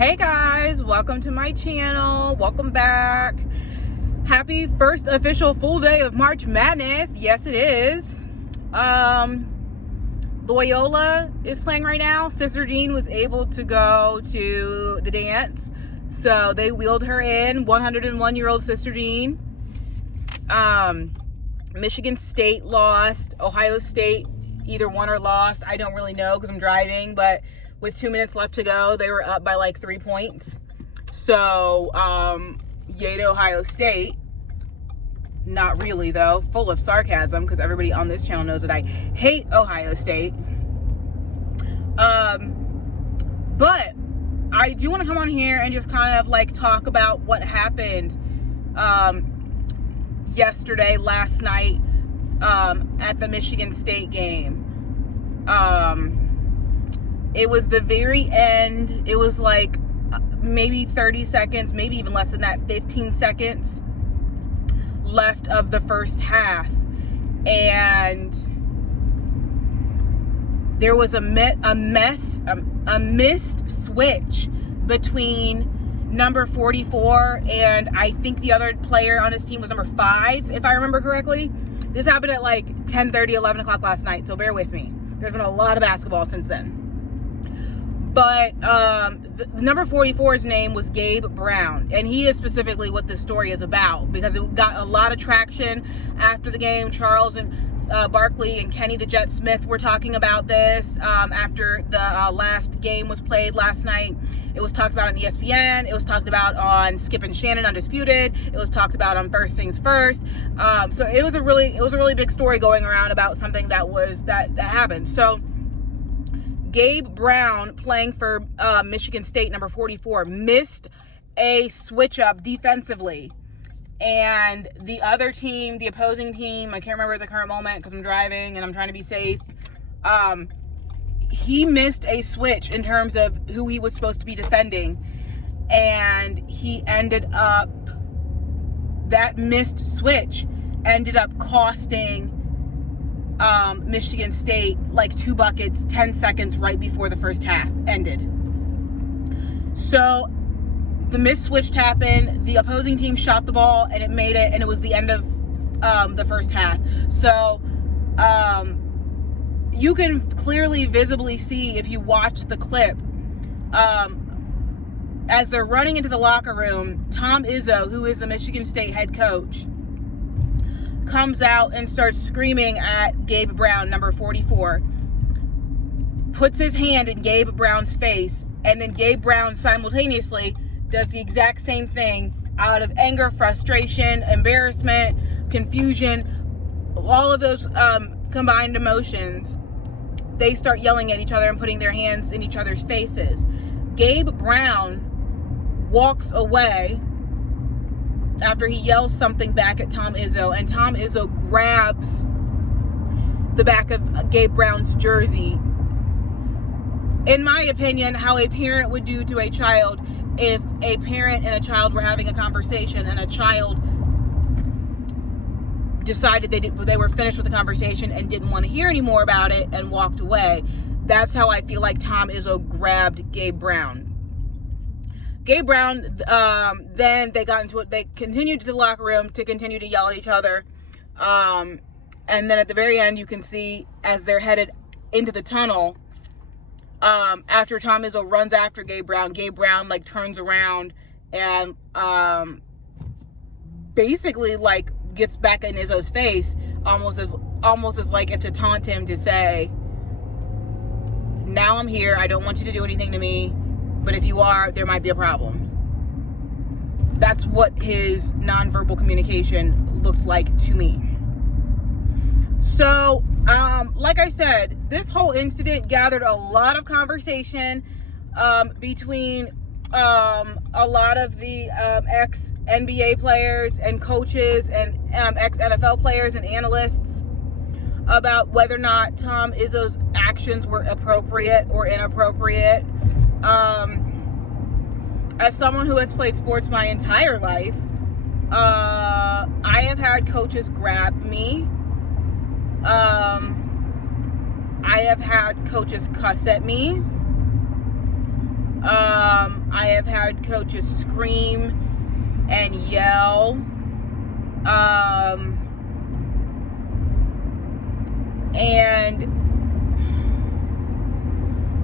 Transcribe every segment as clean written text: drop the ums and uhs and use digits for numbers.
Hey guys, welcome to my channel. Welcome back. Happy first official full day of March Madness. Yes, it is. Loyola is playing right now. Sister Jean was able to go to the dance, so they wheeled her in. 101-year-old Sister Jean. Michigan State lost. Ohio State either won or lost. I don't really know because I'm driving, but with 2 minutes left to go, they were up by like 3 points. So, yay to Ohio State. Not really, though. Full of sarcasm, because everybody on this channel knows that I hate Ohio State. But I do want to come on here and just kind of like talk about what happened yesterday, last night, at the Michigan State game. It was the very end. It was like maybe 30 seconds, maybe even less than that, 15 seconds left of the first half. And there was a missed switch between number 44 and I think the other player on his team was number 5, if I remember correctly. This happened at like 10:30, 11 o'clock last night, so bear with me. There's been a lot of basketball since then. But the number 44's name was Gabe Brown, and he is specifically what this story is about because it got a lot of traction after the game. Charles and Barkley and Kenny the Jet Smith were talking about this after the last game was played last night. It was talked about on ESPN. It was talked about on Skip and Shannon Undisputed. It was talked about on First Things First. So it was a really big story going around about something that happened. So Gabe Brown, playing for Michigan State, number 44, missed a switch up defensively. And the other team, the opposing team, I can't remember at the current moment because I'm driving and I'm trying to be safe. He missed a switch in terms of who he was supposed to be defending. And he ended up, that missed switch ended up costing Michigan State like 2 buckets 10 seconds right before the first half ended. So the missed switch happened, the opposing team shot the ball and it made it, and it was the end of the first half. So you can clearly visibly see if you watch the clip, as they're running into the locker room, Tom Izzo, who is the Michigan State head coach, comes out and starts screaming at Gabe Brown, number 44, puts his hand in Gabe Brown's face, and then Gabe Brown simultaneously does the exact same thing out of anger, frustration, embarrassment, confusion, all of those combined emotions. They start yelling at each other and putting their hands in each other's faces. Gabe Brown walks away after he yells something back at Tom Izzo, and Tom Izzo grabs the back of Gabe Brown's jersey. In my opinion, how a parent would do to a child if a parent and a child were having a conversation and a child decided they were finished with the conversation and didn't want to hear any more about it and walked away. That's how I feel like Tom Izzo grabbed Gabe Brown. Gabe Brown, then they got into it. They continued to the locker room to continue to yell at each other. And then at the very end, you can see as they're headed into the tunnel, after Tom Izzo runs after Gabe Brown like turns around and basically like gets back in Izzo's face, almost as like if to taunt him, to say, now I'm here, I don't want you to do anything to me, but if you are, there might be a problem. That's what his nonverbal communication looked like to me. So, like I said, this whole incident gathered a lot of conversation between a lot of the ex-NBA players and coaches and ex-NFL players and analysts about whether or not Tom Izzo's actions were appropriate or inappropriate. As someone who has played sports my entire life, I have had coaches grab me. I have had coaches cuss at me. I have had coaches scream and yell. And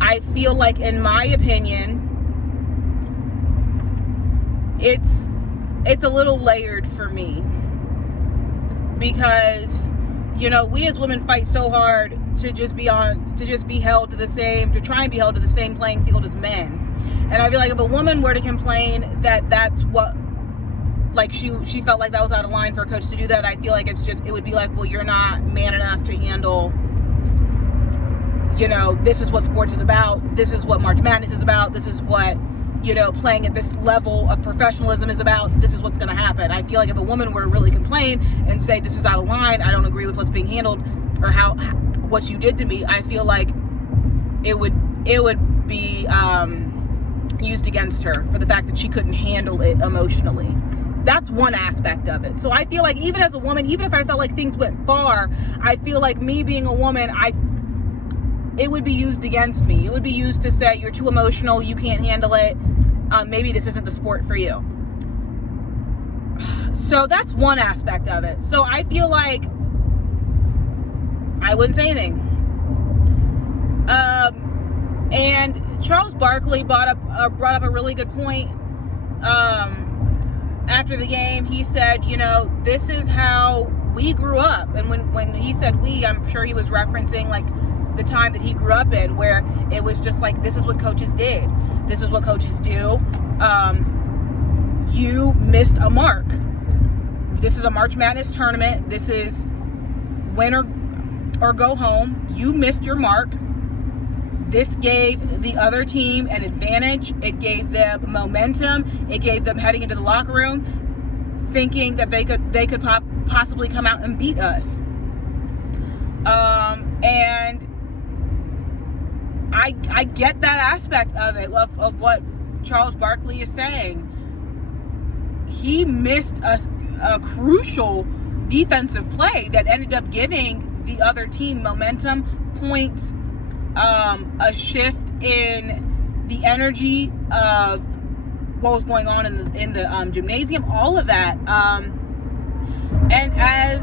I feel like, in my opinion, it's a little layered for me, because, you know, we as women fight so hard to try and be held to the same playing field as men. And I feel like if a woman were to complain that that's what, like, she felt like that was out of line for a coach to do that, I feel like it would be like, well, you're not man enough to handle, you know, this is what sports is about, this is what March Madness is about, this is what, you know, playing at this level of professionalism is about, this is what's going to happen. I feel like if a woman were to really complain and say, this is out of line, I don't agree with what's being handled, or what you did to me, I feel like it would be used against her for the fact that she couldn't handle it emotionally. That's one aspect of it. So I feel like, even as a woman, even if I felt like things went far, I feel like me being a woman, it would be used against me. It would be used to say, you're too emotional, you can't handle it, maybe this isn't the sport for you. So that's one aspect of it. So I feel like I wouldn't say anything. And Charles Barkley brought up a really good point. After the game, he said, you know, this is how we grew up. And when he said we, I'm sure he was referencing, like, the time that he grew up in, where it was just like, this is what coaches did. This is what coaches do. You missed a mark. This is a March Madness tournament. This is win or go home. You missed your mark. This gave the other team an advantage. It gave them momentum. It gave them heading into the locker room, thinking that they could possibly come out and beat us. And I get that aspect of it, of what Charles Barkley is saying. He missed a crucial defensive play that ended up giving the other team momentum, points, a shift in the energy of what was going on in the gymnasium, all of that. And as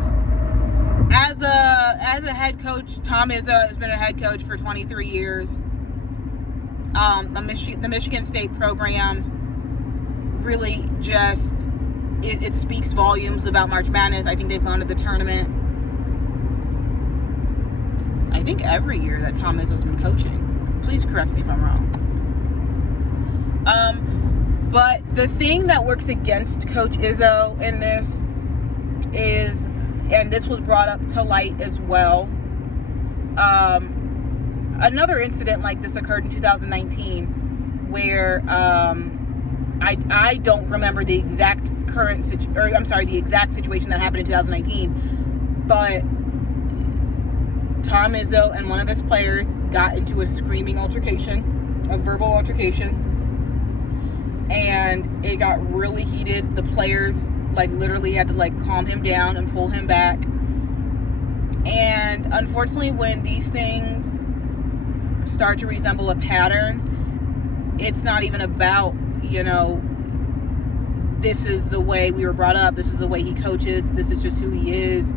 a head coach, Tom Izzo has been a head coach for 23 years. The Michigan State program really just it speaks volumes about March Madness. I think they've gone to the tournament, I think, every year that Tom Izzo's been coaching. Please correct me if I'm wrong. But the thing that works against Coach Izzo in this is, and this was brought up to light as well, another incident like this occurred in 2019, where I don't remember the exact the exact situation that happened in 2019, but Tom Izzo and one of his players got into a screaming altercation, a verbal altercation, and it got really heated. The players literally had to calm him down and pull him back. And unfortunately, when these things start to resemble a pattern, it's not even about, this is the way we were brought up, this is the way he coaches, this is just who he is.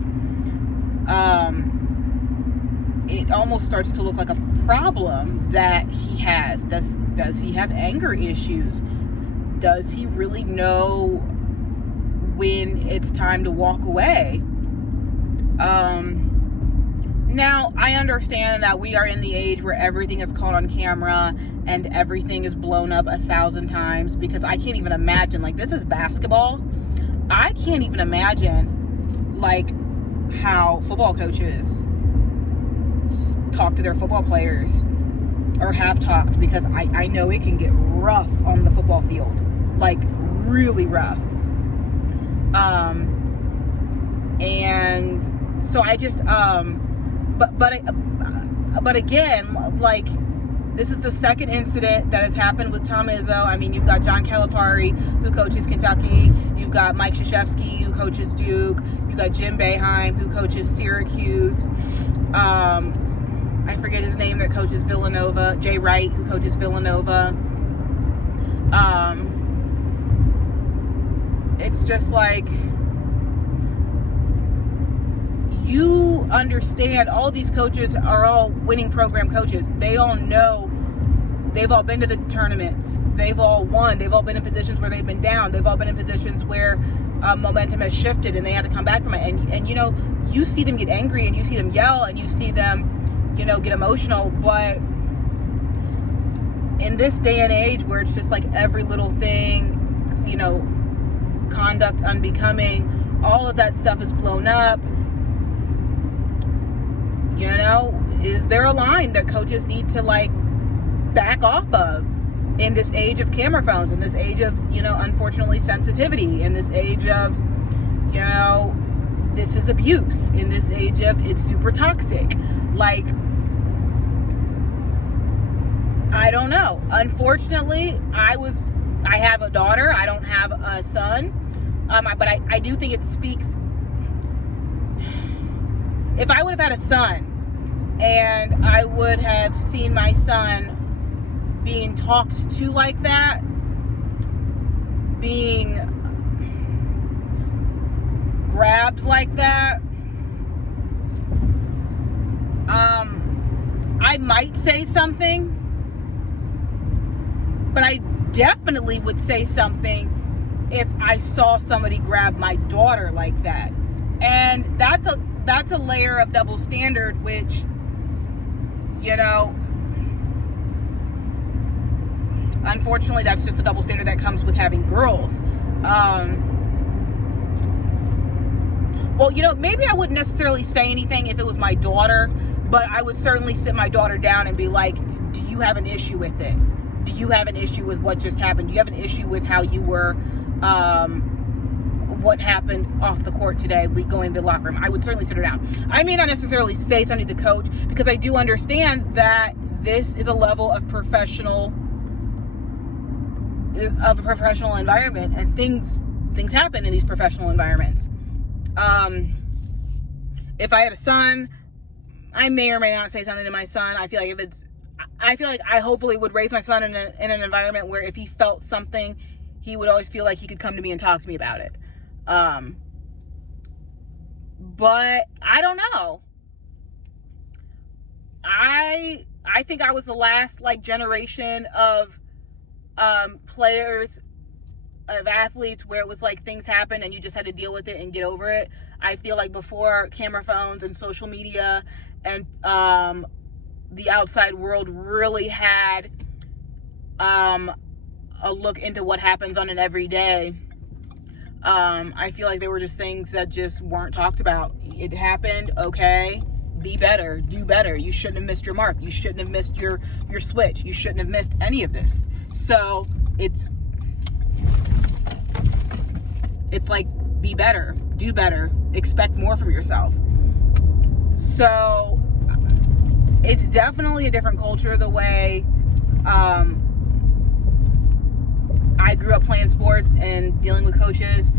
It almost starts to look like a problem that he has. Does he have anger issues? Does he really know when it's time to walk away? Now, I understand that we are in the age where everything is caught on camera and everything is blown up 1,000 times, because I can't even imagine, this is basketball. I can't even imagine, how football coaches talk to their football players, or have talked, because I know it can get rough on the football field, really rough. And so I just, but again, this is the second incident that has happened with Tom Izzo. I mean, you've got John Calipari, who coaches Kentucky. You've got Mike Krzyzewski, who coaches Duke. You've got Jim Boeheim, who coaches Syracuse. I forget his name, that coaches Villanova. Jay Wright, who coaches Villanova. just like, you understand all these coaches are all winning program coaches. They all know, they've all been to the tournaments. They've all won. They've all been in positions where they've been down. They've all been in positions where momentum has shifted and they had to come back from it. And you know, you see them get angry and you see them yell and you see them, you know, get emotional. But in this day and age where it's just like every little thing, you know, conduct unbecoming, all of that stuff is blown up. You know, is there a line that coaches need to like back off of in this age of camera phones, in this age of, you know, unfortunately sensitivity, in this age of, you know, this is abuse, in this age of it's super toxic? Like, I don't know. Unfortunately, I have a daughter. I don't have a son. But I do think it speaks. If I would have had a son and I would have seen my son being talked to like that, being grabbed like that, I might say something, but I definitely would say something if I saw somebody grab my daughter like that. And that's a layer of double standard, which, you know, unfortunately, that's just a double standard that comes with having girls. Well, you know, maybe I wouldn't necessarily say anything if it was my daughter, but I would certainly sit my daughter down and be like, do you have an issue with it? Do you have an issue with what just happened? Do you have an issue with how you were, what happened off the court today, going to the locker room? I would certainly sit her down. I may not necessarily say something to the coach because I do understand that this is a level of a professional environment, and things happen in these professional environments. If I had a son, I may or may not say something to my son. I feel like I hopefully would raise my son in an environment where if he felt something, he would always feel like he could come to me and talk to me about it. But I don't know. I think I was the last like generation of players, of athletes, where it was like things happen and you just had to deal with it and get over it. I feel like before camera phones and social media and the outside world really had a look into what happens on an everyday, I feel like there were just things that just weren't talked about. It happened, okay, be better, do better. You shouldn't have missed your mark. You shouldn't have missed your switch. You shouldn't have missed any of this. So it's like, be better, do better, expect more from yourself. So it's definitely a different culture the way I grew up playing sports and dealing with coaches.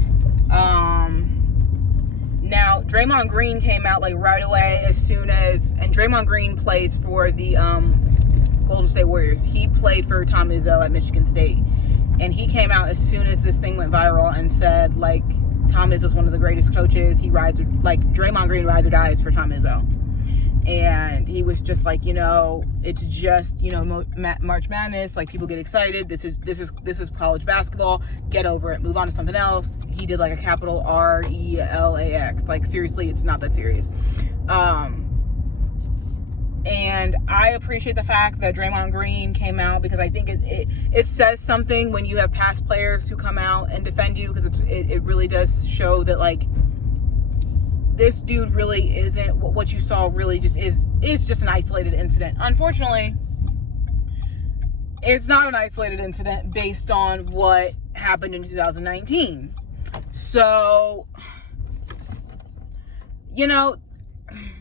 Now Draymond Green came out like right away and Draymond Green plays for the Golden State Warriors. He played for Tom Izzo at Michigan State. And he came out as soon as this thing went viral and said, like, Tom Izzo's one of the greatest coaches. Draymond Green rides or dies for Tom Izzo. And he was just like, you know, it's just, you know, March Madness. Like, people get excited. This is college basketball. Get over it. Move on to something else. He did like a capital RELAX. Like, seriously, it's not that serious. And I appreciate the fact that Draymond Green came out, because I think it says something when you have past players who come out and defend you, because it really does show that, like, this dude really isn't what you saw. Really just is just an isolated incident. Unfortunately, it's not an isolated incident based on what happened in 2019. So, you know,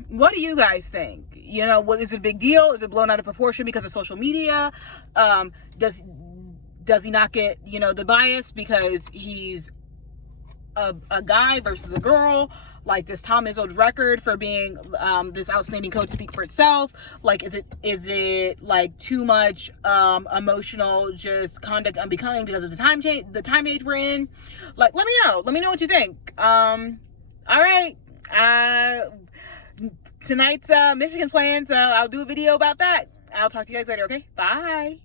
what do you guys think? You know, what is it a big deal? Is it blown out of proportion because of social media? Does he not get, you know, the bias because he's a guy versus a girl? Like, does Tom Izzo's record for being this outstanding coach speak for itself? Like, is it like too much emotional just conduct unbecoming because of the time age we're in? Like, let me know what you think. All right, tonight's Michigan's playing, so I'll do a video about that. I'll talk to you guys later. Okay, bye.